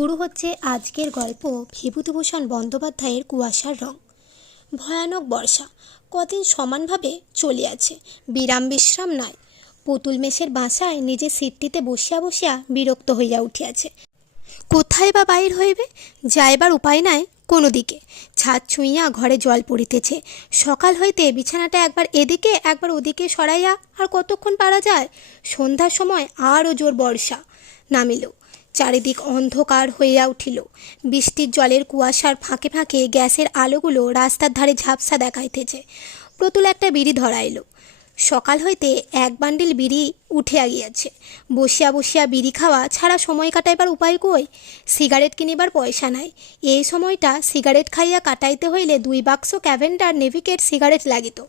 শুরু হচ্ছে আজকের গল্প বিভূতিভূষণ বন্দ্যোপাধ্যায়ের কুয়াশার রং। ভয়ানক বর্ষা কদিন সমানভাবে চলিয়াছে, বিরাম বিশ্রাম নাই। পুতুল মেসের বাসায় নিজের সিটটিতে বসিয়া বসিয়া বিরক্ত হইয়া উঠিয়াছে। কোথায় বা বাহির হইবে, যাইবার উপায় নাই কোনো দিকে। ছাদ ছুঁইয়া ঘরে জল পড়িতেছে। সকাল হইতে বিছানাটা একবার এদিকে একবার ওদিকে সরাইয়া আর কতক্ষণ পারা যায়। সন্ধ্যার সময় আরও জোর বর্ষা নামিল। চারিদিক অন্ধকার হইয়া উঠিল। বৃষ্টির জলের কুয়াশার ফাঁকে ফাঁকে গ্যাসের আলোগুলো রাস্তার ধারে ঝাপসা দেখাইতেছে। প্রতুল একটা বিড়ি ধরাইল। সকাল হইতে এক বান্ডিল বিড়ি উঠিয়া গিয়াছে। বসিয়া বসিয়া বিড়ি খাওয়া ছাড়া সময় কাটাইবার উপায় কই? সিগারেট কিনিবার পয়সা নাই। এই সময়টা সিগারেট খাইয়া কাটাইতে হইলে 2 বাক্স ক্যাভেন্ডার নেভিকেট সিগারেট লাগিত।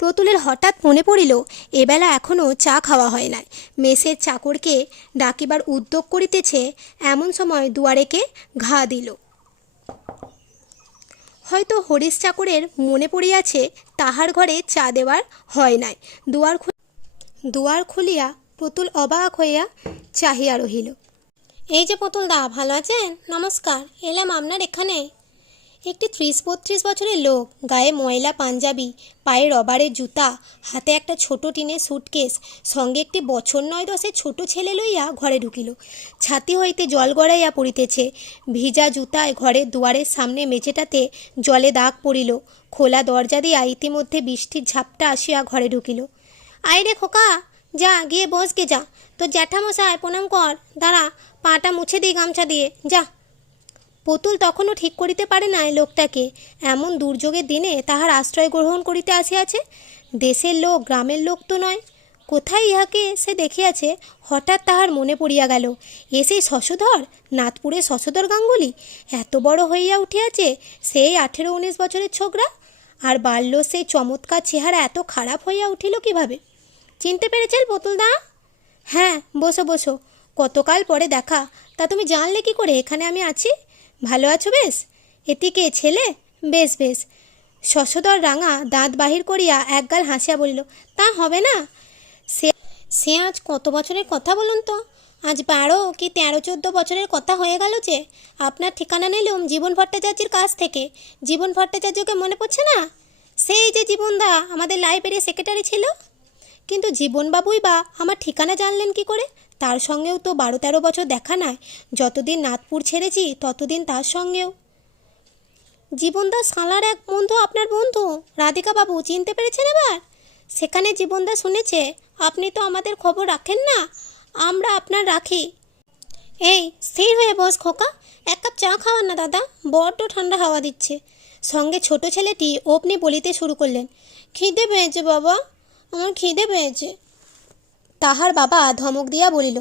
প্রতুলের হঠাৎ মনে পড়িল এবেলা এখনও চা খাওয়া হয় নাই। মেসের চাকরকে ডাকিবার উদ্যোগ করিতেছে, এমন সময় দুয়ারেকে ঘা দিল। হয়তো হরিশ চাকরের মনে পড়িয়াছে তাহার ঘরে চা দেওয়ার হয় নাই। দুয়ার খুলিয়া প্রতুল অবাক হইয়া চাহিয়া রহিল। এই যে পুতুল দা, ভালো আছেন? নমস্কার, এলাম আপনার এখানে। একটি 30-32 বছরের লোক, গায়ে ময়লা পাঞ্জাবি, পায়ে রবারের জুতা, হাতে একটা ছোট টিনের সুটকেস, সঙ্গে একটি বছর 9-10 ছোট ছেলে লইয়া ঘরে ঢুকিল। ছাতি হইতে জল গড়াইয়া পড়িতেছে। ভিজা জুতায় ঘরের দুয়ারের সামনে মেঝেটাতে জলে দাগ পড়িল। খোলা দরজা দিয়া ইতিমধ্যে বৃষ্টির ঝাপটা আসিয়া ঘরে ঢুকিল। আয় রে খোকা, যা গিয়ে বস গে, যা। তোর জ্যাঠামশায় প্রণাম কর, দাঁড়া পাটা মুছে দিই গামছা দিয়ে, যা। পুতুল তখনও ঠিক করিতে পারে নাই লোকটাকে। এমন দুর্যোগের দিনে তাহার আশ্রয় গ্রহণ করিতে আসিয়াছে। দেশের লোক, গ্রামের লোক তো নয়। কোথায় ইহাকে সে দেখিয়াছে? হঠাৎ তাহার মনে পড়িয়া গেল, এ সেই শশধর, নাথপুরের শশধর গাঙ্গুলি। এত বড় হইয়া উঠিয়াছে, সেই 18-19 বছরের ছোকরা। আর বাল্য সেই চমৎকার চেহারা এত খারাপ হইয়া উঠিল কিভাবে? চিনতে পেরেছেন পুতুলদা? হ্যাঁ, বসো বসো, কতকাল পরে দেখা। তা তুমি জানলে কি করে এখানে আমি আছি? ভালো আছো বেশ? এটিকে ছেলে? বেশ বেশ। শশধর রাঙা দাঁত বাহির করিয়া একগাল হাসিয়া বলিল, তা হবে না। সে আজ কত বছরের কথা বলুন তো? আজ 12 কি 13-14 বছরের কথা হয়ে গেল যে আপনার ঠিকানা নিলুম জীবন ভট্টাচার্যের কাছ থেকে। জীবন ভট্টাচার্যকে মনে পড়ছে না? সেই যে জীবনদা আমাদের লাইব্রেরির সেক্রেটারি ছিল। কিন্তু জীবনবাবুই বা আমার ঠিকানা জানলেন কি করে? তার সঙ্গেও তো 12-13 বছর দেখা নাই। যতদিন নাথপুর ছেড়েছি ততদিন তার সঙ্গেও। জীবনদাস সালার এক বন্ধু, আপনার বন্ধু রাধিকাবাবু, চিনতে পেরেছেন এবার? সেখানে জীবনদা শুনেছে আপনি তো আমাদের খবর রাখেন না, আমরা আপনার রাখি। এই স্থির হয়ে বস খোকা, 1 কাপ চা খাওয়ান না দাদা, বড্ড ঠান্ডা হাওয়া দিচ্ছে। সঙ্গে ছোট ছেলেটি অমনি বলিতে শুরু করলেন, খিদে পেয়েছে বাবা, আমার খিদে পেয়েছে। তাহার বাবা ধমক দিয়া বলিল,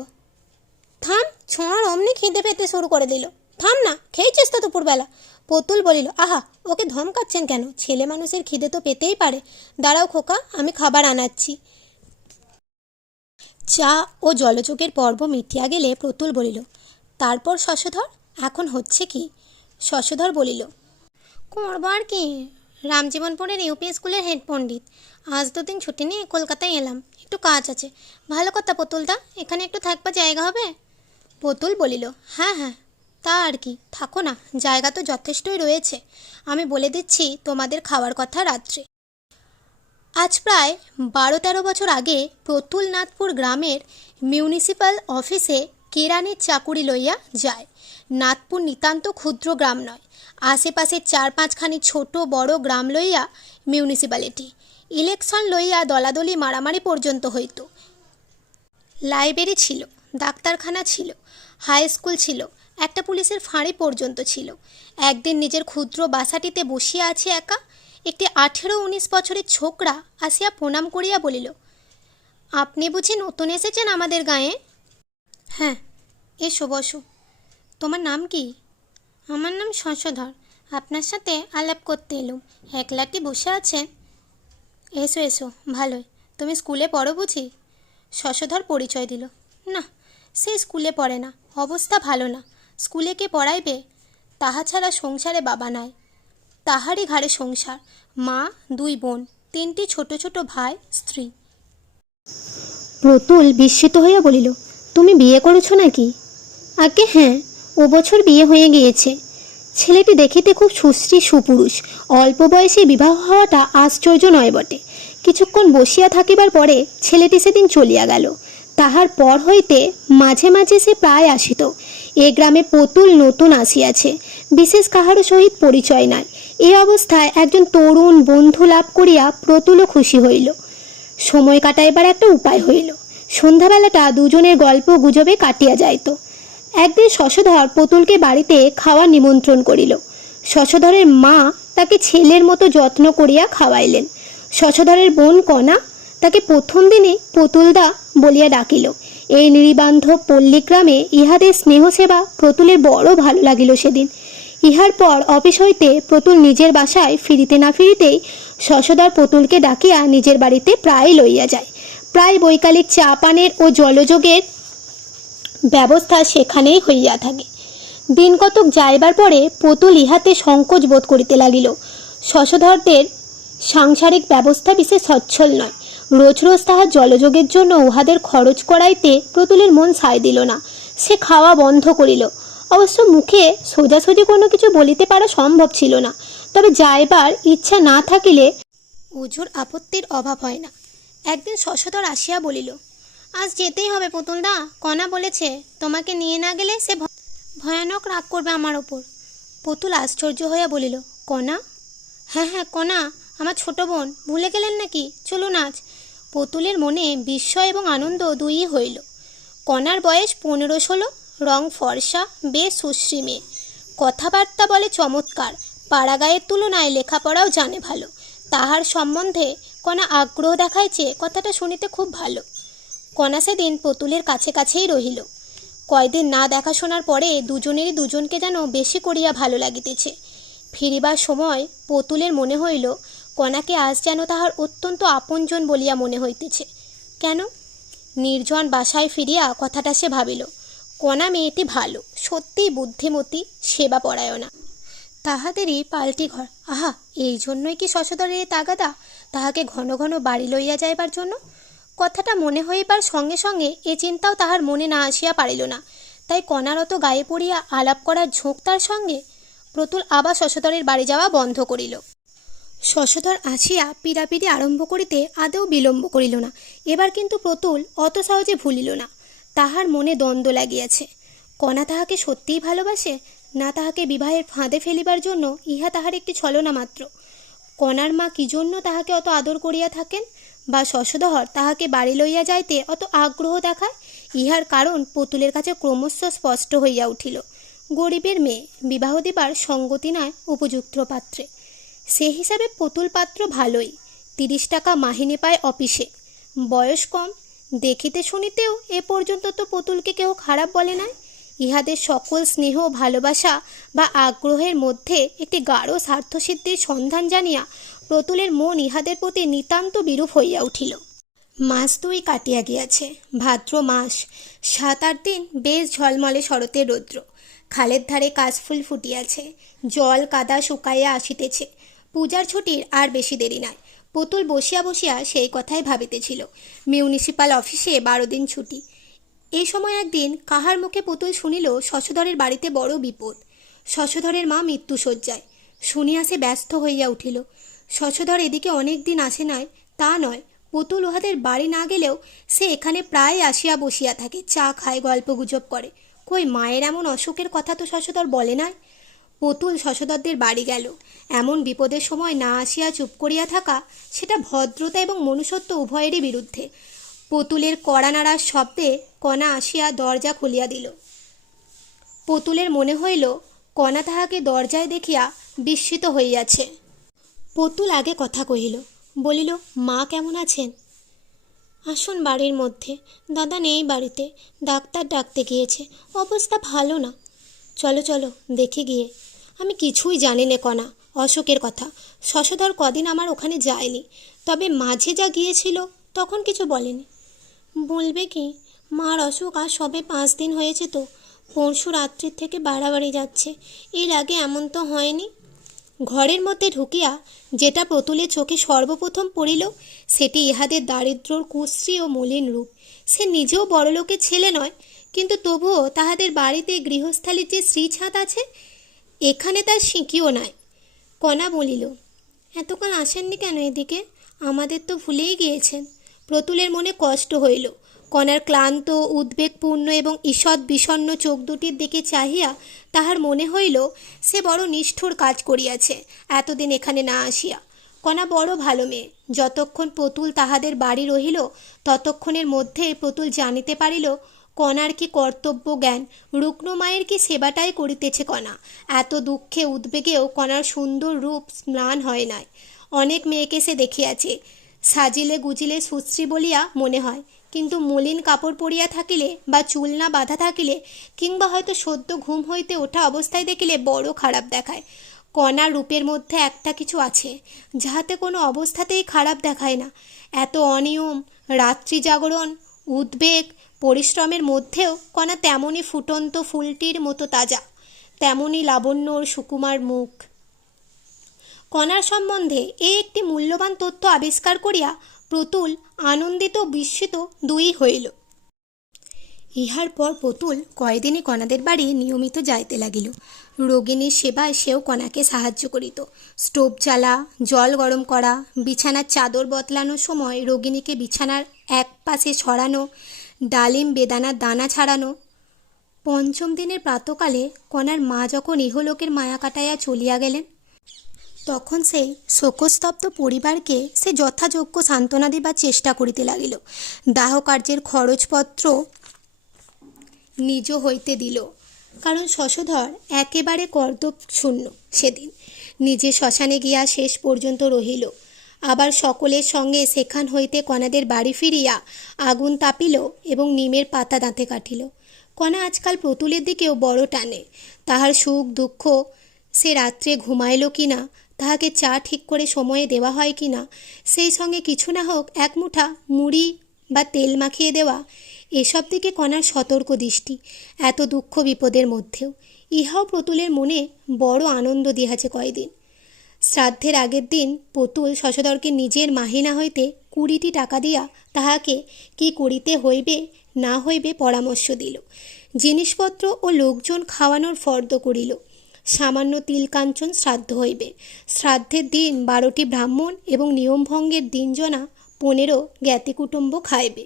থাম, ছোঁড়ার অমনি খিদে পেতে শুরু করে দিল। থাম না, খেয়েছিস তো দুপুরবেলা? পুতুল বলিল, আহা, ওকে ধমকাচ্ছেন কেন? ছেলে মানুষের খিদে তো পেতেই পারে। দাঁড়াও খোকা, আমি খাবার আনাচ্ছি। চা ও জলযোগের পর্ব মিটিয়া গেলে প্রতুল বলিল, তারপর শশধর এখন হচ্ছে কি? শশধর বলিল, করবার কি, রামজীবনপুরের ইউপি স্কুলের হেড পণ্ডিত। আজ 2 দিন ছুটি নিয়ে কলকাতায় এলাম, একটু কাজ আছে। ভালো কথা পুতুলদা, এখানে একটু থাকবার জায়গা হবে? পুতুল বলিল, হ্যাঁ হ্যাঁ, তা আর কি, থাকো না, জায়গা তো যথেষ্টই রয়েছে। আমি বলে দিচ্ছি তোমাদের খাওয়ার কথা রাত্রে। আজ প্রায় 12-13 বছর আগে প্রতুল নাথপুর গ্রামের মিউনিসিপ্যাল অফিসে কেরানির চাকুরি লইয়া যায়। নাথপুর নিতান্ত ক্ষুদ্র গ্রাম নয়, আশেপাশে 4-5খানি ছোট বড় গ্রাম লইয়া মিউনিসিপ্যালিটি। ইলেকশন লইয়া দলাদলি মারামারি পর্যন্ত হইত। লাইব্রেরি ছিল, ডাক্তারখানা ছিল, হাই স্কুল ছিল, একটা পুলিশের ফাঁড়ি পর্যন্ত ছিল। একদিন নিজের ক্ষুদ্র বাসাটিতে বসিয়া আছে একা, একটি 18-19 বছরের ছোকরা আসিয়া প্রণাম করিয়া বলিল, আপনি বুঝি নতুন এসেছেন আমাদের গাঁয়ে? হ্যাঁ, এসো বসো। তোমার নাম কি? আমার নাম শশধর, আপনার সাথে আলাপ করতে এলুম। একলাটি বসে আছেন? এসো এসো, ভালোই। তুমি স্কুলে পড়ো বুঝি? শশধর পরিচয় দিল। না, সে স্কুলে পড়ে না, অবস্থা ভালো না। স্কুলে কে পড়াইবে? তাহা ছাড়া সংসারে বাবা নাই, তাহারই ঘাড়ে সংসার। মা, 2 বোন, 3টি ছোট ছোট ভাই, স্ত্রী। প্রতুল বিস্মিত হইয়া বলিল, তুমি বিয়ে করেছ নাকি? আগে হ্যাঁ, ও বছর বিয়ে হয়ে গিয়েছে। ছেলেটি দেখিতে খুব সুশ্রী সুপুরুষ। অল্প বয়সে বিবাহ হওয়াটা আশ্চর্য নয় বটে। কিছুক্ষণ বসিয়া থাকিবার পরে ছেলেটি সেদিন চলিয়া গেল। তাহার পর হইতে মাঝে মাঝে সে প্রায় আসিত। এ গ্রামে পুতুল নতুন আসিয়াছে, বিশেষ কাহারও সহিত পরিচয় নাই। এই অবস্থায় একজন তরুণ বন্ধু লাভ করিয়া প্রতুলও খুশি হইল। সময় কাটাইবার একটা উপায় হইল। সন্ধ্যাবেলাটা দুজনের গল্প গুজবে কাটিয়া যাইত। একদিন শশধর পুতুলকে বাড়িতে খাওয়ার নিমন্ত্রণ করিল। শশধরের মা তাকে ছেলের মতো যত্ন করিয়া খাওয়াইলেন। শশধরের বোন কণা তাকে প্রথম দিনে পুতুলদা বলিয়া ডাকিল। এই নিরিবান্ধব পল্লীগ্রামে ইহাদের স্নেহসেবা প্রতুলের বড় ভালো লাগিল সেদিন। ইহার পর অফিস হইতে প্রতুল নিজের বাসায় ফিরিতে না ফিরিতেই শশধর পুতুলকে ডাকিয়া নিজের বাড়িতে প্রায় লইয়া যায়। প্রায় বৈকালিক চা পানের ও জলযোগের ব্যবস্থা সেখানেই হইয়া থাকে। দিন কতক যাইবার পরে পুতুল ইহাতে সংকোচ বোধ করিতে লাগিল। শশধরদের সাংসারিক ব্যবস্থা বিশেষ সচ্ছল নয়। রোজ রোজ তাহার জলযোগের জন্য উহাদের খরচ করাইতে প্রতুলের মন সায় দিল না। সে খাওয়া বন্ধ করিল। অবশ্য মুখে সোজাসুজি কোনো কিছু বলিতে পারা সম্ভব ছিল না। তবে যাইবার ইচ্ছা না থাকিলে উজুর আপত্তির অভাব হয় না। একদিন শশধর আসিয়া বলিল, আজ যেতেই হবে পুতুলদা। কণা বলেছে তোমাকে নিয়ে না গেলে সে ভয়ানক রাগ করবে আমার ওপর। পুতুল আশ্চর্য হইয়া বলিল, কণা? হ্যাঁ হ্যাঁ, কণা, আমার ছোট বোন। ভুলে গেলেন নাকি? চলুন আজ। পুতুলের মনে বিস্ময় এবং আনন্দ দুইই হইল। কণার বয়স 15-16, রং ফর্সা, বেশ সুশ্রী মেয়ে। কথাবার্তা বলে চমৎকার। পাড়াগাঁয়ের তুলনায় লেখাপড়াও জানে ভালো। তাহার সম্বন্ধে কণা আগ্রহ দেখাইছে, কথাটা শুনিতে খুব ভালো। কণা সেদিন পুতুলের কাছে কাছেই রহিল। কয়দিন না দেখাশোনার পরে দুজনেরই দুজনকে যেন বেশি করিয়া ভালো লাগিতেছে। ফিরিবার সময় পুতুলের মনে হইল কণাকে আজ যেন তাহার অত্যন্ত আপনজন বলিয়া মনে হইতেছে। কেন? নির্জন বাসায় ফিরিয়া কথাটা সে ভাবিল। কণা মেয়েটি ভালো, সত্যিই বুদ্ধিমতী, সেবাপরায়ণা। তাহাদেরই পাল্টি ঘর। আহা, এই জন্যই কি শশধরের তাগাদা তাহাকে ঘন ঘন বাড়ি লইয়া যাইবার জন্য? কথাটা মনে হইবার সঙ্গে সঙ্গে এ চিন্তাও তাহার মনে না আসিয়া পারিল না। তাই কণার অত গায়ে পড়িয়া আলাপ করার ঝোঁক তার সঙ্গে। প্রতুল আবার শশধরের বাড়ি যাওয়া বন্ধ করিল। শশধর আসিয়া পীড়াপিড়ি আরম্ভ করিতে আদৌ বিলম্ব করিল না। এবার কিন্তু প্রতুল অত সহজে ভুলিল না। তাহার মনে দ্বন্দ্ব লাগিয়াছে। কণা তাহাকে সত্যিই ভালোবাসে, না তাহাকে বিবাহের ফাঁদে ফেলিবার জন্য ইহা তাহার একটি ছলনা মাত্র? কণার মা কি জন্য তাহাকে অত আদর করিয়া থাকেন, বা শশধর তাহাকে বাড়ি লইয়া যাইতে অত আগ্রহ দেখায়, ইহার কারণ পুতুলের কাছে ক্রমশ স্পষ্ট হইয়া উঠিল। গরিবের মেয়ে, বিবাহ দিবার সঙ্গতি নয় উপযুক্ত পাত্রে। সে হিসাবে পুতুল পাত্র ভালোই। 30 টাকা মাহিনে পায় অফিসে। বয়স কম, দেখিতে শুনিতেও এ পর্যন্ত তো পুতুলকে কেউ খারাপ বলে নাই। ইহাদের সকল স্নেহ, ভালোবাসা বা আগ্রহের মধ্যে একটি গাঢ় স্বার্থসিদ্ধির সন্ধান জানিয়া প্রতুলের মন ইহাদের প্রতি নিতান্ত বিরূপ হইয়া উঠিল। মাস 2 কাটিয়া গিয়াছে। ভাদ্র মাস। 7-8 দিন বেশ ঝলমলে শরতের রৌদ্র। খালের ধারে কাশফুল ফুটিয়াছে। জল কাদা শুকাইয়া আসিতেছে। পূজার ছুটির আর বেশি দেরি নাই। পুতুল বসিয়া বসিয়া সেই কথাই ভাবিতেছিল। মিউনিসিপাল অফিসে 12 দিন ছুটি। এই সময় একদিন কাহার মুখে পুতুল শুনিল শশধরের বাড়িতে বড় বিপদ। শশধরের মা মৃত্যুশয্যায়। শুনিয়া সে ব্যস্ত হইয়া উঠিল। শশধর এদিকে অনেক দিন আসে নাই তা নয়, পুতুল উহাদের বাড়ি না গেলেও সে এখানে প্রায় আসিয়া বসিয়া থাকে, চা খায়, গল্প গুজব করে। কই, মায়ের এমন অসুখের কথা তো শশধর বলে নাই। পুতুল শশধরদের বাড়ি গেল। এমন বিপদের সময় না আসিয়া চুপ করিয়া থাকা, সেটা ভদ্রতা এবং মনুষ্যত্ব উভয়েরই বিরুদ্ধে। পুতুলের কড়া নাড়ার শব্দে কণা আসিয়া দরজা খুলিয়া দিল। পুতুলের মনে হইল কণা তাহাকে দরজায় দেখিয়া বিস্মিত হইয়াছে। পুতুল আগে কথা কহিল, বলিল, মা কেমন আছেন? আসুন বাড়ির মধ্যে। দাদা নেই বাড়িতে, ডাক্তার ডাকতে গিয়েছে, অবস্থা ভালো না। চলো চলো, দেখে গিয়ে। আমি কিছুই জানি নে কণা অশোকের কথা। শশধর কদিন আমার ওখানে যায়নি, তবে মাঝে যা গিয়েছিল তখন কিছু বলেনি। বলবে কি, মার অসুখ আর সবে 5 দিন হয়েছে তো। পরশু রাত্রির থেকে বাড়াবাড়ি যাচ্ছে। এর আগে এমন তো হয়নি। ঘরের মধ্যে ঢুকিয়া যেটা পুতুলের চোখে সর্বপ্রথম পড়িল, সেটি ইহাদের দারিদ্র্যর কুশ্রী ও মলিন রূপ। সে নিজেও বড়লোকের ছেলে নয়, কিন্তু তবুও তাহাদের বাড়িতে গৃহস্থালির যে শ্রীছাদ আছে, এখানে তার সিঁকিও নাই। কণা বলিল, এতক্ষণ আসেননি কেন এদিকে? আমাদের তো ভুলেই গিয়েছেন। প্রতুলের মনে কষ্ট হইল। কণার ক্লান্ত, উদ্বেগপূর্ণ এবং ঈষৎ বিষণ্ণ চোখ দুটির দিকে চাহিয়া তাহার মনে হইল সে বড় নিষ্ঠুর কাজ করিয়াছে এতদিন এখানে না আসিয়া। কণা বড় ভালো মেয়ে। যতক্ষণ প্রতুল তাহাদের বাড়ি রহিল ততক্ষণের মধ্যে প্রতুল জানিতে পারিল কণার কি কর্তব্য জ্ঞান, রুগ্ন মায়ের কি সেবাটাই করিতেছে কণা। এত দুঃখে উদ্বেগেও কণার সুন্দর রূপ ম্লান হয় নাই। অনেক মেয়েকে সে দেখিয়াছে, সাজিলে গুজিলে সুশ্রী বলিয়া মনে হয়, কিন্তু মলিন কাপড় পরিয়া থাকিলে বা চুল না বাঁধা থাকিলে কিংবা হয়তো সদ্য ঘুম হইতে ওঠা অবস্থায় দেখিলে বড় খারাপ দেখায়। কণার রূপের মধ্যে একটা কিছু আছে যাহাতে কোনো অবস্থাতেই খারাপ দেখায় না। এত অনিয়ম, রাত্রি জাগরণ, উদ্বেগ, পরিশ্রমের মধ্যেও কণা তেমনই ফুটন্ত ফুলটির মতো তাজা, তেমনই লাবণ্য ওর সুকুমার মুখ। কণার সম্বন্ধে এই একটি মূল্যবান তথ্য আবিষ্কার করিয়া প্রতুল আনন্দিত বিস্মিত দুই হইল। ইহার পর প্রতুল কয়দিনই কণাদের বাড়ি নিয়মিত যাইতে লাগিল। রোগিণীর সেবায় সেও কণাকে সাহায্য করিত। স্টোভ জ্বালা, জল গরম করা, বিছানার চাদর বদলানোর সময় রোগিণীকে বিছানার এক পাশে সরানো, ডালিম বেদানার দানা ছাড়ানো। পঞ্চম দিনের প্রাতকালে কণার মা যখন ইহলোকের মায়া কাটাইয়া চলিয়া গেলেন, তখন সেই শোকস্তব্ধ পরিবারকে সে যথাযোগ্য সান্ত্বনা দিবার চেষ্টা করিতে লাগিল। দাহকার্যের খরচপত্র নিজ হইতে দিল, কারণ শশধর একেবারে কর্তব্য শূন্য। সেদিন নিজে শ্মশানে গিয়া শেষ পর্যন্ত রহিল। আবার সকলের সঙ্গে সেখান হইতে কণাদের বাড়ি ফিরিয়া আগুন তাপিল এবং নিমের পাতা দাঁতে কাটিল। কণা আজকাল প্রতুলের দিকেও বড় টানে। তাহার সুখ দুঃখ, সে রাত্রে ঘুমাইল কি না, তাহাকে চা ঠিক করে সময়ে দেওয়া হয় কি না, সেই সঙ্গে কিছু না হোক এক মুঠা মুড়ি বা তেল মাখিয়ে দেওয়া, এসব দিকে কণার সতর্ক দৃষ্টি। এত দুঃখ বিপদের মধ্যেও ইহাও প্রতুলের মনে বড় আনন্দ দিয়াছে কয়দিন। শ্রাদ্ধের আগের দিন প্রতুল শশধরকে নিজের মাহিনা হইতে 20টি টাকা দিয়া তাহাকে কি করিতে হইবে না হইবে পরামর্শ দিল। জিনিসপত্র ও লোকজন খাওয়ানোর ফর্দ করিল। সামান্য তিলকাঞ্চন শ্রাদ্ধ হইবে। শ্রাদ্ধের দিন 12টি ব্রাহ্মণ এবং নিয়মভঙ্গের দিন জনা 15 জ্ঞাতি কুটুম্ব খাইবে।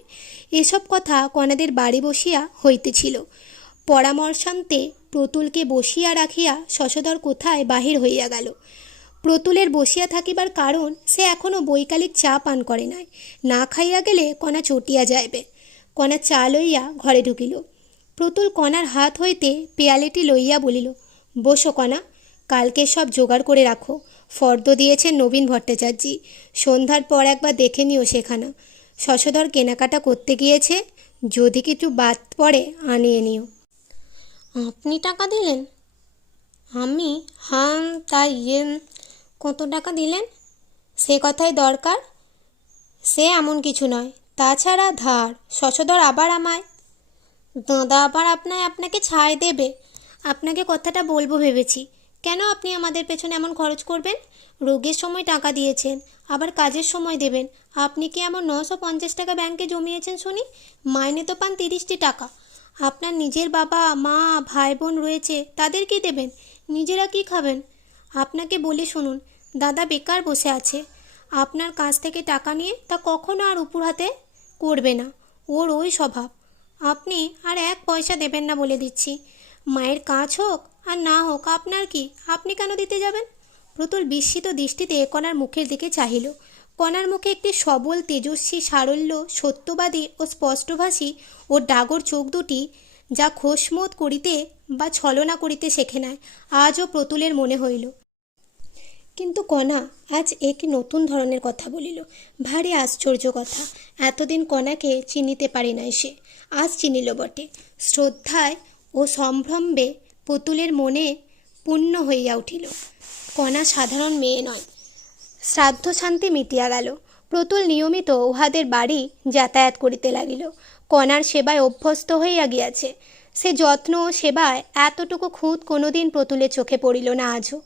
এসব কথা কণাদের বাড়ি বসিয়া হইতেছিল। পরামর্শান্তে প্রতুলকে বসিয়া রাখিয়া শশধর কোথায় বাহির হইয়া গেল। প্রতুলের বসিয়া থাকিবার কারণ, সে এখনও বৈকালিক চা পান করে নাই। না খাইয়া গেলে কণা চটিয়া যাইবে। কণা চা লইয়া ঘরে ঢুকিল। প্রতুল কণার হাত হইতে পেয়ালেটি লইয়া বলিল, বসো কণা, কালকে সব জোগাড় করে রাখো। ফর্দ দিয়েছেন নবীন ভট্টাচার্যি। সন্ধ্যার পর একবার দেখে নিও সেখানা। শশধর কেনাকাটা করতে গিয়েছে, যদি কিছু বাদ পড়ে আনিয়ে নিও। আপনি টাকা দিলেন? আমি? হাম, তাই কত টাকা দিলেন? সে কথাই দরকার? সে এমন কিছু নয়। তাছাড়া ধার। শশধর আবার আমায়। দাদা আবার আপনাকে ছাড় দেবে। আপনাকে কথাটা বলবো ভেবেছি। কেন আপনি আমাদের পেছনে এমন খরচ করবেন? রোগের সময় টাকা দিয়েছেন, আবার কাজের সময় দেবেন। আপনি কি এমন 950 টাকা ব্যাংকে জমিয়েছেন শুনি? মাইনে তো পান 30টি টাকা। আপনার নিজের বাবা মা ভাই বোন রয়েছে, তাদের কি দেবেন? নিজেরা কি খাবেন? আপনাকে বলে শুনুন, দাদা বেকার বসে আছে। আপনার কাছ থেকে টাকা নিয়ে তা কখনো আর উপর হাতে করবে না। ওর ওই স্বভাব। আপনি আর 1 পয়সা দেবেন না বলে দিচ্ছি। মায়ের কাজ হোক আর না হোক আপনার কি, আপনি কেন দিতে যাবেন? প্রতুল বিস্মিত দৃষ্টিতে কণার মুখের দিকে চাহিল। কণার মুখে একটি সবল তেজস্বী সারল্য, সত্যবাদী ও স্পষ্টভাষী ও ডাগর চোখ দুটি, যা খোশমোদ করিতে বা ছলনা করিতে শেখে নাই, আজও প্রতুলের মনে হইল। কিন্তু কণা আজ এক নতুন ধরনের কথা বলিল। ভারী আশ্চর্য কথা। এতদিন কণাকে চিনিতে পারি নাই সে, আজ চিনিল বটে। শ্রদ্ধায় ও সম্ভ্রমে প্রতুলের মনে পূর্ণ হইয়া উঠিল। কণা সাধারণ মেয়ে নয়। শ্রাদ্ধ শান্তি মিটিয়া গেল। প্রতুল নিয়মিত উহাদের বাড়ি যাতায়াত করিতে লাগিল। কণার সেবায় অভ্যস্ত হইয়া গিয়াছে। সে যত্ন ও সেবায় এতটুকু খুঁত কোনোদিন প্রতুলের চোখে পড়িল না আজও।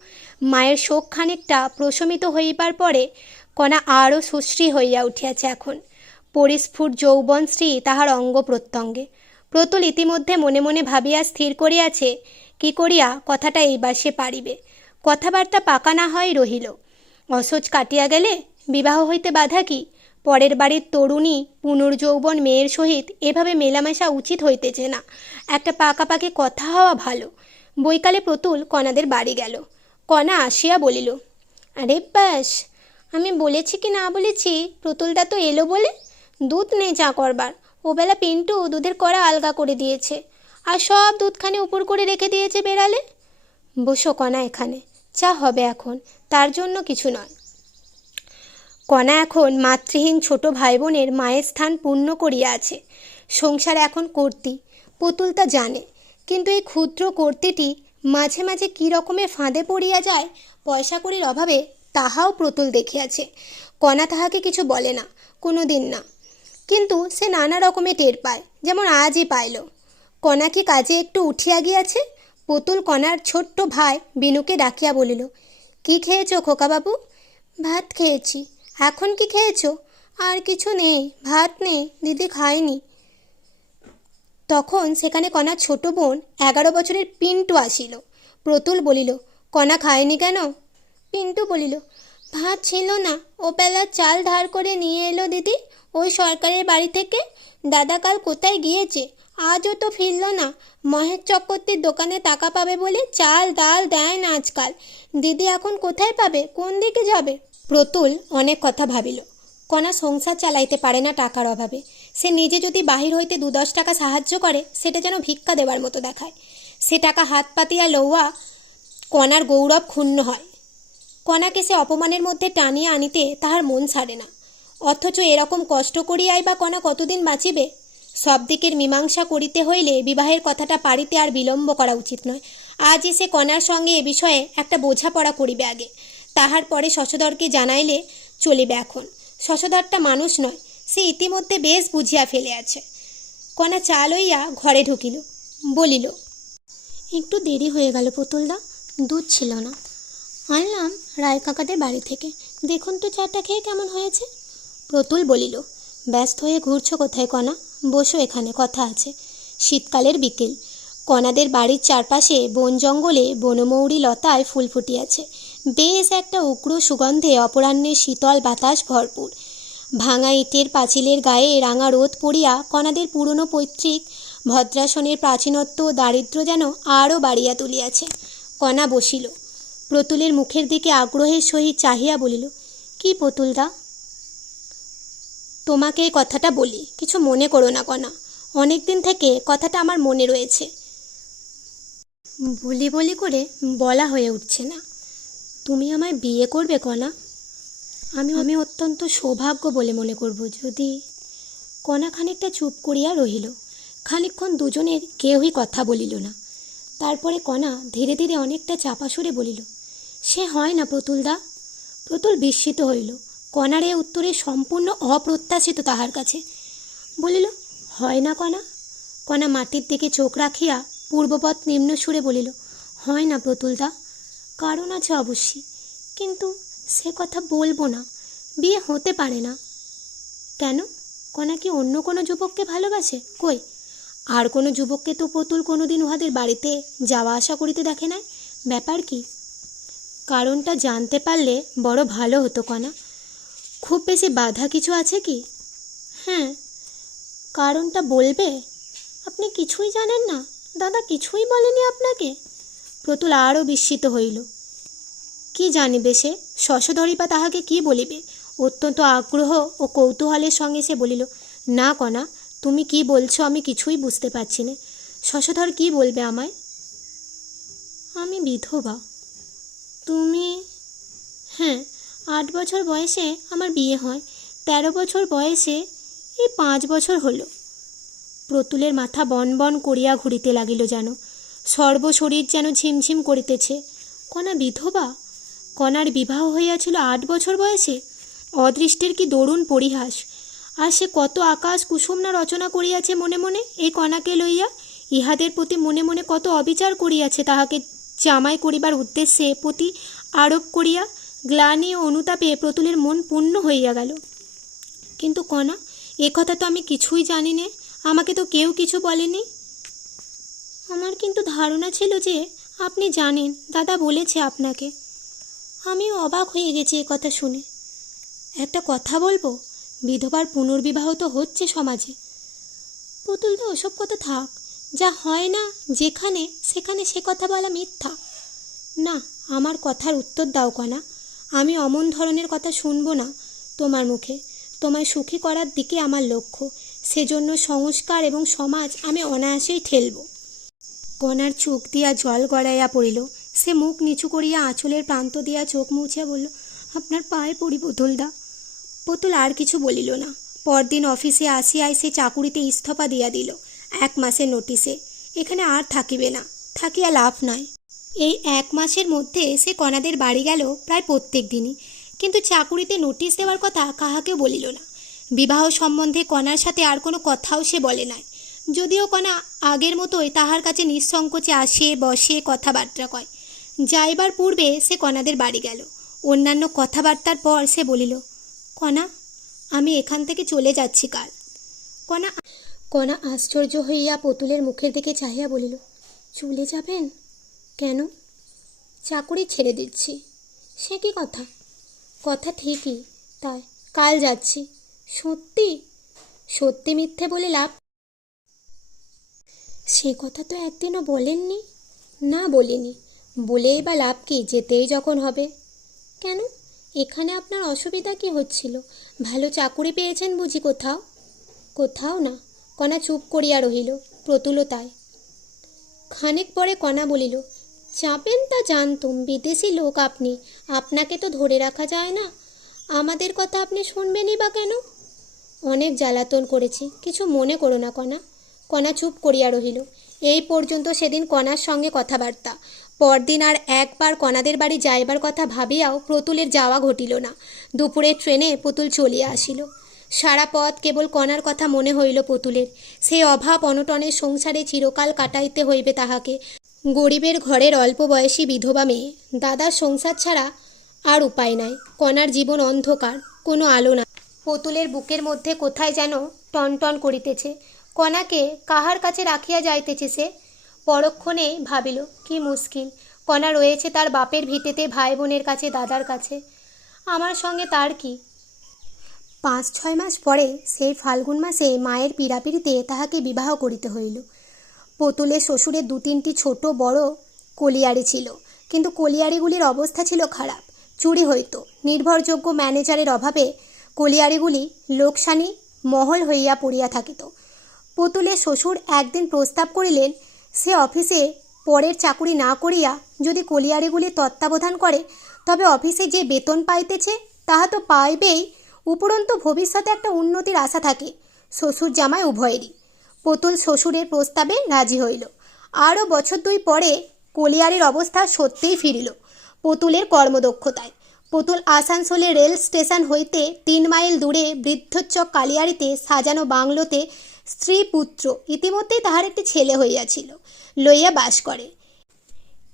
মায়ের শোক খানিকটা প্রশমিত হইবার পরে কণা আরও সুশ্রী হইয়া উঠিয়াছে এখন। পরিস্ফুট যৌবনশ্রী তাহার অঙ্গ প্রত্যঙ্গে। প্রতুল ইতিমধ্যে মনে মনে ভাবিয়া স্থির করিয়াছে কি করিয়া কথাটা এইবার সে পারিবে। কথাবার্তা পাকা না হয় রহিল। অসহ্য কাটিয়া গেলে বিবাহ হইতে বাধা কি? পরের বাড়ির তরুণী পুনর্যৌবন মেয়ের সহিত এভাবে মেলামেশা উচিত হইতেছে না। একটা পাকাপাকি কথা হওয়া ভালো। বৈকালে প্রতুল কণাদের বাড়ি গেল। কণা আসিয়া বলিল, আরে ব্যাস, আমি বলেছি কি না বলেছি, প্রতুলটা তো এলো বলে। দুধ নেই চা করবার। ওবেলা পিন্টু দুধের কড়া আলগা করে দিয়েছে, আর সব দুধখানি উপর করে রেখে দিয়েছে বেড়ালে। বসো কণা, এখানে চা হবে এখন, তার জন্য কিছু নয়। কণা এখন মাতৃহীন ছোট ভাই বোনের মায়ের স্থান পূর্ণ করিয়া আছে। সংসার এখন কর্তী, পুতুল তা জানে। কিন্তু এই ক্ষুদ্র কর্তীটি মাঝে মাঝে কী রকমের ফাঁদে পড়িয়া যায় পয়সা কড়ির অভাবে, তাহাও প্রতুল দেখিয়াছে। কণা তাহাকে কিছু বলে না, কোনো দিন না, কিন্তু সে নানা রকমে টের পায়, যেমন আজই পাইল। কণা কি কাজে একটু উঠিয়া গিয়াছে? পুতুল কণার ছোট্ট ভাই বিনুকে ডাকিয়া বলিল, কি খেয়েছো খোকাবাবু? ভাত খেয়েছি। এখন কি খেয়েছো? আর কিছু নেই, ভাত নেই, দিদি খায়নি। তখন সেখানে কণার ছোট বোন 11 বছরের পিন্টু আসিল। প্রতুল বলিল, কণা খায়নি কেন? পিন্টু বলিল, ভাত ছিল না, ও বেলার চাল ধার করে নিয়ে এলো দিদি, ওই সরকারের বাড়ি থেকে। দাদা কাল কোথায় গিয়েছে, আজও তো ফিরল না। মহেশ চক্রবর্তীর দোকানে টাকা পাবে বলে চাল ডাল দেয় না আজকাল। দিদি এখন কোথায় পাবে, কোন দিকে যাবে? প্রতুল অনেক কথা ভাবিল। কণা সংসার চালাইতে পারে না টাকার অভাবে। সে নিজে যদি বাহির হইতে 2-10 টাকা সাহায্য করে, সেটা যেন ভিক্ষা দেবার মতো দেখায়। সে টাকা হাত পাতিয়া লওয়া কণার গৌরব ক্ষুণ্ণ হয়। কণাকে সে অপমানের মধ্যে টানিয়া আনিতে তাহার মন ছাড়ে না। অথচ এরকম কষ্ট করিয়াই বা কণা কতদিন বাঁচিবে? সব দিকের মীমাংসা করিতে হইলে বিবাহের কথাটা পারিতে আর বিলম্ব করা উচিত নয়। আজই সে কণার সঙ্গে এ বিষয়ে একটা বোঝাপড়া করিবে আগে, তাহার পরে শশধরকে জানাইলে চলিবে। এখন শশধরটা মানুষ নয়, সে ইতিমধ্যে বেশ বুঝিয়া ফেলে আছে। কণা চা লইয়া ঘরে ঢুকিল, বলিল, একটু দেরি হয়ে গেল পুতুলদা, দুধ ছিল না, আনলাম রায় কাকাদের বাড়ি থেকে। দেখুন তো চাটা খেয়ে কেমন হয়েছে। প্রতুল বলিল, ব্যস্ত হয়ে ঘুরছো কোথায় কণা? বসো এখানে, কথা আছে। শীতকালের বিকেল। কণাদের বাড়ির চারপাশে বন জঙ্গলে বনমৌরি লতায় ফুল ফুটিয়াছে। বেশ একটা উগ্র সুগন্ধে অপরাহ্নের শীতল বাতাস ভরপুর। ভাঙা ইটের পাঁচিলের গায়ে রাঙা রোদ পড়িয়া কণাদের পুরনো পৈতৃক ভদ্রাসনের প্রাচীনত্ব দারিদ্র্য যেন আরও বাড়িয়া তুলিয়াছে। কণা বসিল। প্রতুলের মুখের দিকে আগ্রহের সহিত চাহিয়া বলিল, কি পুতুলদা? তোমাকে এই কথাটা বলি, কিছু মনে করো না কণা। অনেক দিন থেকে কথাটা আমার মনে রয়েছে, বলি বলি করে বলা হয়ে উঠছে না। তুমি আমায় বিয়ে করবে কণা? আমি অত্যন্ত সৌভাগ্য বলে মনে করব যদি। কণা খানিকটা চুপ করিয়া রহিল। খানিকক্ষণ দুজনের কেউই কথা বলিল না। তারপরে কণা ধীরে ধীরে অনেকটা চাপা সুরে বলিল, সে হয় না প্রতুলদা। প্রতুল বিস্মিত হইল। কণার এ উত্তরে সম্পূর্ণ অপ্রত্যাশিত তাহার কাছে। বলিল, হয় না কণা? কণা মাটির দিকে চোখ রাখিয়া পূর্ববৎ নিম্ন সুরে বলিল, হয় না প্রতুলদা। কারণ আছে অবশ্যই, কিন্তু সে কথা বলবো না। বিয়ে হতে পারে না। কেন? কণা কি অন্য কোনো যুবককে ভালোবাসে? কই, আর কোনো যুবককে তো প্রতুল কোনোদিন উহাদের বাড়িতে যাওয়া আসা করিতে দেখে নাই। ব্যাপার কি? কারণটা জানতে পারলে বড় ভালো হতো কণা। খুব বেশি বাধা কিছু আছে কি? হ্যাঁ। কারণটা বলবে? আপনি কিছুই জানেন না? দাদা কিছুই বলেনি আপনাকে? প্রতুল আরও বিস্মিত হইল। কি জানিবে সে? শশধরই বা তাহাকে কি বলিবে? অত্যন্ত আগ্রহ ও কৌতূহলের সঙ্গে সে বলিল, না কণা, তুমি কি বলছো আমি কিছুই বুঝতে পারছি না। শশধর কি বলবে আমায়? আমি বিধবা। তুমি? হ্যাঁ, 8 বছর বয়সে আমার বিয়ে হয়। 13 বছর বয়সে এই 5 বছর হলো। প্রতুলের মাথা বন বন করিয়া ঘুরিতে লাগিল যেন। সর্বশরীর যেন ঝিমঝিম করিতেছে। কণা বিধবা? কণার বিবাহ হইয়াছিল 8 বছর বয়সে? অদৃষ্টের কি দরুণ পরিহাস! আর সে কত আকাশ কুসুম না রচনা করিয়াছে মনে মনে এই কণাকে লইয়া। ইহাদের প্রতি মনে মনে কত অবিচার করিয়াছে তাহাকে জামাই করিবার উদ্দেশ্যে প্রতি আরোপ করিয়া। গ্লানি ও অনুতাপে প্রতুলের মন পূর্ণ হইয়া গেল। কিন্তু কণা, এ কথা তো আমি কিছুই জানি নে। আমাকে তো কেউ কিছু বলেনি। আমার কিন্তু ধারণা ছিল যে আপনি জানেন, দাদা বলেছে আপনাকে। আমি অবাক হয়ে গেছি এ কথা শুনে। একটা কথা বলবো, বিধবার পুনর্বিবাহ তো হচ্ছে সমাজে। পুতুল তো ওসব কথা থাক, যা হয় না যেখানে সেখানে সে কথা বলা মিথ্যা। না, আমার কথার উত্তর দাও কণা। আমি অমন ধরনের কথা শুনবো না তোমার মুখে। তোমায় সুখী করার দিকে আমার লক্ষ্য, সেজন্য সংস্কার এবং সমাজ আমি অনায়াসেই ঠেলব। কণার চোখ দিয়া জল গড়াইয়া পড়িল। সে মুখ নিচু করিয়া আঁচলের প্রান্ত দিয়া চোখ মুছিয়া বলল, আপনার পায়ে পড়ি পুতুলদা। পুতুল আর কিছু বলিল না। পরদিন অফিসে আসিয়াই সে চাকুরিতে ইস্তফা দিয়া দিল 1 মাসের নোটিসে। এখানে আর থাকিবে না, থাকিয়া লাভ নাই। এই 1 মাসের মধ্যে সে কণাদের বাড়ি গেল প্রায় প্রত্যেক দিনই, কিন্তু চাকুরিতে নোটিশ দেওয়ার কথা কাহাকেও বলিল না। বিবাহ সম্বন্ধে কণার সাথে আর কোনো কথাও সে বলে নাই। যদিও কণা আগের মতোই তাহার কাছে নিঃসংকোচে আসে, বসে, কথাবার্তা কয়। যাইবার পূর্বে সে কণাদের বাড়ি গেল। অন্যান্য কথাবার্তার পর সে বলিল, কণা, আমি এখান থেকে চলে যাচ্ছি কাল। কণা আশ্চর্য হইয়া পুতুলের মুখের দিকে চাহিয়া বলিল, চলে যাবেন? কেন? চাকুরি ছেড়ে দিচ্ছি। সে কি কথা? কথা ঠিকই, তাই কাল যাচ্ছি। সত্যি? সত্যি মিথ্যে বলে লাভ? সে কথা তো একদিনও বলেননি। না, বলিনি। বলেই বা লাভ কি, যেতেই যখন হবে। কেন? এখানে আপনার অসুবিধা কি হচ্ছিল? ভালো চাকুরি পেয়েছেন বুঝি কোথাও? কোথাও না। কণা চুপ করিয়া রহিল। প্রতুলও তাই। খানিক পরে কণা বলিল, চাপেন তা জানতুম, বিদেশি লোক আপনি, আপনাকে তো ধরে রাখা যায় না। আমাদের কথা আপনি শুনবেনই বা কেন? অনেক জ্বালাতন করেছি, কিছু মনে করো না কণা। কণা চুপ করিয়া রহিল। এই পর্যন্ত সেদিন কণার সঙ্গে কথাবার্তা। পরদিন আর একবার কণাদের বাড়ি যাইবার কথা ভাবিয়াও প্রতুলের যাওয়া ঘটিল না। দুপুরের ট্রেনে পুতুল চলিয়া আসিল। সারা পথ কেবল কণার কথা মনে হইল পুতুলের। সেই অভাব অনটনের সংসারে চিরকাল কাটাইতে হইবে তাহাকে। গরিবের ঘরের অল্প বয়সী বিধবা মেয়ে, দাদার সংসার ছাড়া আর উপায় নাই। কণার জীবন অন্ধকার, কোনো আলো না। পুতুলের বুকের মধ্যে কোথায় যেন টনটন করিতেছে। কণাকে কাহার কাছে রাখিয়া যাইতেছে সে? পরক্ষণে ভাবিল, কি মুশকিল। কণা রয়েছে তার বাপের ভিটেতে, ভাই বোনের কাছে, দাদার কাছে। আমার সঙ্গে তার কি? 5-6 মাস পরে, সেই ফাল্গুন মাসে মায়ের পীড়াপিড়িতে তাহাকে বিবাহ করিতে হইল। পুতুলের শ্বশুরের 2-3টি ছোট বড় কলিয়ারি ছিল, কিন্তু কলিয়ারিগুলির অবস্থা ছিল খারাপ। চুরি হইত। নির্ভরযোগ্য ম্যানেজারের অভাবে কলিয়ারিগুলি লোকসানি মহল হইয়া পড়িয়া থাকিত। পুতুলের শ্বশুর একদিন প্রস্তাব করিলেন, সে অফিসে পরের চাকুরি না করিয়া যদি কলিয়ারিগুলি তত্ত্বাবধান করে, তবে অফিসে যে বেতন পাইতেছে তাহা তো পাইবেই, উপরন্তু ভবিষ্যতে একটা উন্নতির আশা থাকে শ্বশুর জামাই উভয়েরই। পুতুল শ্বশুরের প্রস্তাবে রাজি হইল। আরও বছর 2 পরে কলিয়ারির অবস্থা সত্যিই ফিরিল পুতুলের কর্মদক্ষতায়। পুতুল আসানসোলে রেল স্টেশন হইতে 3 মাইল দূরে বৃদ্ধচক কালিয়ারিতে সাজানো বাংলোতে স্ত্রী পুত্র, ইতিমধ্যেই তাহার একটি ছেলে হইয়াছিল, লইয়া বাস করে।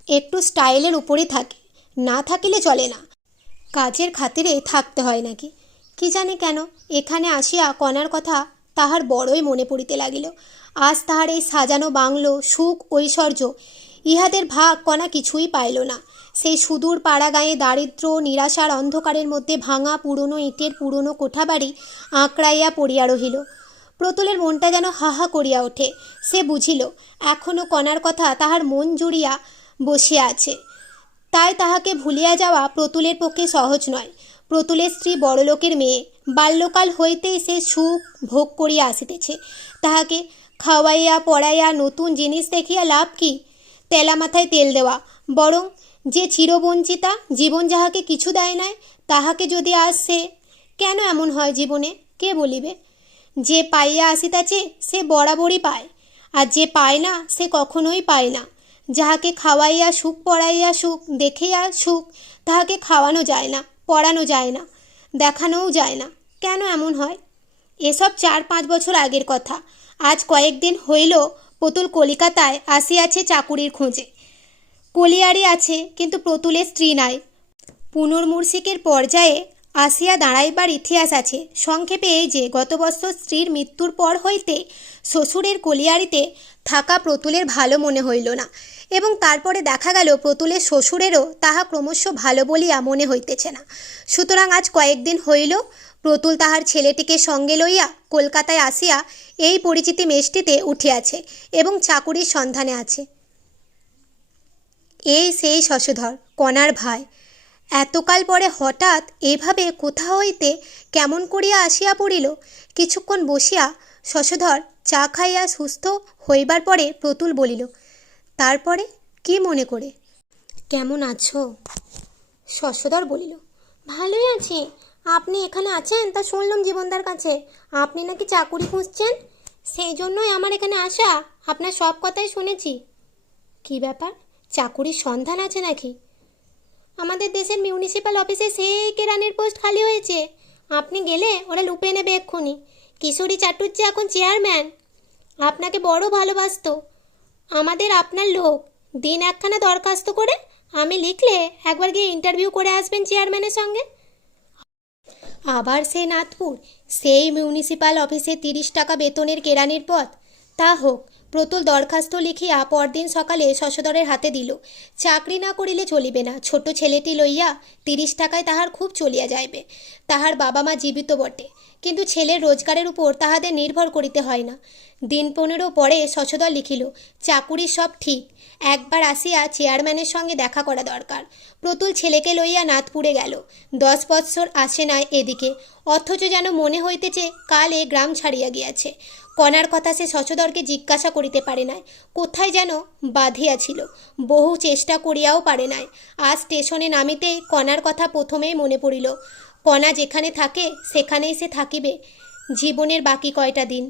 একটু স্টাইলের উপরে থাকে, না থাকিলে চলে না। কাজের খাতিরে থাকতে হয় নাকি, কি জানি কেন এখানে আসিয়া কণার কথা তাহার বড়ই মনে পড়িতে লাগিল। আজ তাহার এই সাজানো বাংলো, সুখ, ঐশ্বর্য, ইহাদের ভাগ কণা কিছুই পাইল না। সেই সুদূর পাড়া গাঁয়ে দারিদ্র, নিরাশার অন্ধকারের মধ্যে ভাঙা পুরনো ইটের পুরনো কোঠাবাড়ি আঁকড়াইয়া পড়িয়া রহিল। প্রতুলের মনটা যেন হাহা করিয়া ওঠে। সে বুঝিল এখনও কণার কথা তাহার মন জুড়িয়া বসিয়া আছে। তাই তাহাকে ভুলিয়া যাওয়া প্রতুলের পক্ষে সহজ নয়। প্রতুলের স্ত্রী বড়লোকের মেয়ে, বাল্যকাল হইতেই সে সুখ ভোগ করিয়া আসিতেছে। তাহাকে খাওয়াইয়া পড়াইয়া নতুন জিনিস দেখিয়া লাভ কি? তেলা মাথায় তেল দেওয়া। বরং যে চিরবঞ্চিতা, জীবন যাহাকে কিছু দেয় নাই, তাহাকে যদি আসে, কেন এমন হয় জীবনে কে বলিবে? যে পাইয়া আসিতেছে সে বরাবরই পায়, আর যে পায় না সে কখনোই পায় না। যাহাকে খাওয়াইয়া সুখ, পড়াইয়া সুখ, দেখিয়া সুখ, তাহাকে খাওয়ানো যায় না, পড়ানো যায় না, দেখানোও যায় না। কেন এমন হয়? এসব 4-5 বছর আগের কথা। আজ কয়েকদিন হইল পুতুল কলিকাতায় আসিয়াছে চাকুরির খোঁজে। কলিয়ারি আছে, কিন্তু প্রতুলের স্ত্রী নাই। পুনর্মূর্ষিকের পর্যায়ে আসিয়া দাঁড়াইবার ইতিহাস আছে। সংক্ষেপে এই যে, গত বৎসর স্ত্রীর মৃত্যুর পর হইতে শ্বশুরের কলিয়ারিতে থাকা প্রতুলের ভালো মনে হইল না, এবং তারপরে দেখা গেল প্রতুলের শ্বশুরেরও তাহা ক্রমশ ভালো বলিয়া মনে হইতেছে না। সুতরাং আজ কয়েকদিন হইল প্রতুল তাহার ছেলেটিকে সঙ্গে লইয়া কলকাতায় আসিয়া এই পরিচিতি মেষ্টিতে উঠিয়াছে এবং চাকুরির সন্ধানে আছে। এই সেই শশধর, কণার ভাই। এতকাল পরে হঠাৎ এভাবে কোথা হইতে কেমন করিয়া আসিয়া পড়িল। কিছুক্ষণ বসিয়া শশধর চা খাইয়া সুস্থ হইবার পরে প্রতুল বলিল, তারপরে কি মনে করে? কেমন আছো? শশধর বলিল, ভালোই আছি। আপনি এখানে আছেন তা শুনলাম জীবনদার কাছে। আপনি নাকি চাকুরি খুঁজছেন, সেই জন্যই আমার এখানে আসা। আপনার সব কথাই শুনেছি। কি ব্যাপার, চাকুরির সন্ধান আছে নাকি? আমাদের দেশের মিউনিসিপ্যাল অফিসে সেই কেরানির পোস্ট খালি হয়েছে। আপনি গেলে ওরা লুপে নেবে এক্ষুনি। কিশোরী চাটুর্যে এখন চেয়ারম্যান, আপনাকে বড় ভালোবাসতো। আমাদের আপনার লোক। দিন একখানা দরখাস্ত করে আমি লিখলে একবার গিয়ে ইন্টারভিউ করে আসবেন চেয়ারম্যানের সঙ্গে। আবার সেই নাথপুর, সেই মিউনিসিপ্যাল অফিসে 30 টাকা বেতনের কেরানির পদ। তা হোক। প্রতুল দরখাস্ত লিখিয়া পরদিন সকালে শশধরের হাতে দিল। চাকরি না করিলে চলিবে না। ছোট ছেলেটি লইয়া 30 টাকায় তাহার খুব চলিয়া যাইবে। তাহার বাবা মা জীবিত বটে, কিন্তু ছেলের রোজগারের উপর তাহাদের নির্ভর করিতে হয় না। দিন 15 পরে শশধর লিখিল, চাকুরি সব ঠিক, একবার আসিয়া চেয়ারম্যানের সঙ্গে দেখা করা দরকার। প্রতুল ছেলেকে লইয়া নাথপুরে গেল। 10 বৎসর আসে নাই এদিকে, অথচ যেন মনে হইতেছে কাল এ গ্রাম ছাড়িয়া গিয়াছে। কণার কথা সে শশধরকে জিজ্ঞাসা করিতে পারে নাই, কোথায় যেন বাঁধিয়াছিল। বহু চেষ্টা করিয়াও পারে নাই। আজ স্টেশনে নামিতেই কণার কথা প্রথমেই মনে পড়িল। কণা যেখানে থাকে সেখানেই সে থাকিবে জীবনের বাকি কয়টা দিন।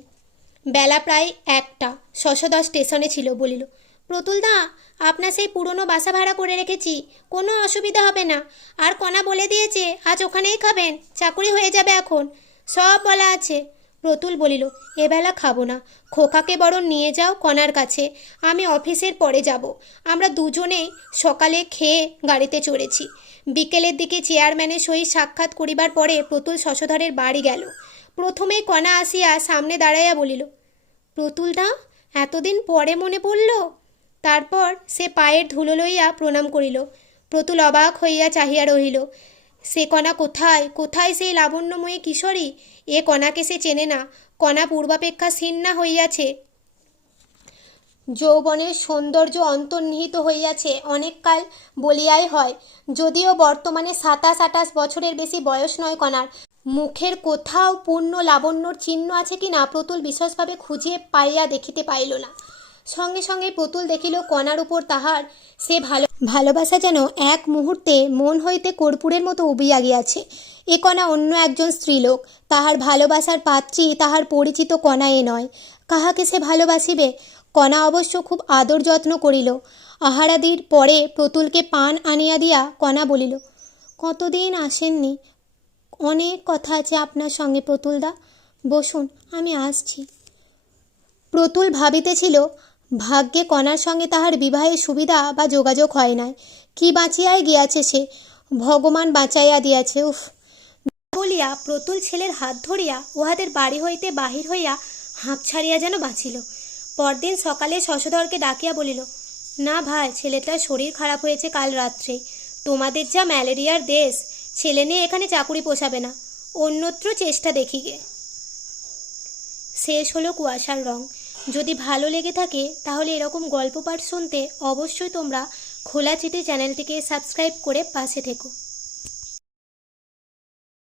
বেলা প্রায় 1টা। শশধর স্টেশনে ছিল। বলিল, প্রতুলদা, আপনার সেই পুরনো বাসা ভাড়া করে রেখেছি, কোনো অসুবিধা হবে না। আর কণা বলে দিয়েছে আজ ওখানেই খাবেন, চাকুরি হয়ে যাবে এখন, সব বলা আছে। প্রতুল বলিল, এবেলা খাবো না, খোকাকে বরং নিয়ে যাও কণার কাছে, আমি অফিসের পরে যাব। আমরা দুজনেই সকালে খেয়ে গাড়িতে চড়েছি। বিকেলের দিকে চেয়ারম্যানের সহিত সাক্ষাৎ করিবার পরে প্রতুল শশধরের বাড়ি গেল। প্রথমেই কণা আসিয়া সামনে দাঁড়াইয়া বলিল, প্রতুলদা, এতদিন পরে মনে পড়ল। তারপর সে পায়ের ধুলো লইয়া প্রণাম করিল। প্রতুল অবাক হইয়া চাহিয়া রহিল। সে কণা কোথায়, কোথায় সেই লাবণ্যময়ী কিশোরী? এ কণাকে সে চেনে না। কণা পূর্বাপেক্ষা ছিন্না হইয়াছে। যৌবনের সৌন্দর্য অন্তর্নিহিত হইয়াছে অনেককাল বলিয়াই হয়। যদিও বর্তমানে 27-28 বছরের বেশি বয়স নয় কণার। মুখের কোথাও পূর্ণ লাবণ্যর চিহ্ন আছে কি না প্রতুল বিশেষভাবে খুঁজে পাইয়া দেখিতে পাইল না। সঙ্গে সঙ্গে প্রতুল দেখিল কণার উপর তাহার সে ভালোবাসা যেন এক মুহূর্তে মন হইতে কর্পূরের মতো উবিয়া গিয়াছে। এ কণা অন্য একজন স্ত্রীলোক। তাহার ভালোবাসার পাত্রী তাহার পরিচিত কণা এ নয়। কাহাকে সে ভালোবাসিবে? কণা অবশ্য খুব আদর যত্ন করিল। আহারাদির পরে প্রতুলকে পান আনিয়া দিয়া কণা বলিল, কতদিন আসেননি, অনেক কথা আছে আপনার সঙ্গে প্রতুলদা, বসুন, আমি আসছি। প্রতুল ভাবিতেছিল, ভাগ্যে কণার সঙ্গে তাহার বিবাহের সুবিধা বা যোগাযোগ হয় নাই। কি বাঁচিয়াই গিয়াছে সে, ভগবান বাঁচাইয়া দিয়াছে। উফ বলিয়া প্রতুল ছেলের হাত ধরিয়া উহাদের বাড়ি হইতে বাহির হইয়া হাঁপ ছাড়িয়া যেন বাঁচিল। পরদিন সকালে শশধরকে ডাকিয়া বলিল, না ভাই, ছেলেটার শরীর খারাপ হয়েছে কাল রাত্রে। তোমাদের যা ম্যালেরিয়ার দেশ, ছেলে নিয়ে এখানে চাকুরি পোষাবে না, অন্যত্র চেষ্টা দেখি গে। শেষ হলো কুয়াশার রং। যদি ভালো লেগে থাকে তাহলে এরকম গল্প পাঠ শুনতে অবশ্যই তোমরা খোলা চিঠি চ্যানেলটিকে সাবস্ক্রাইব করে পাশে থেকো।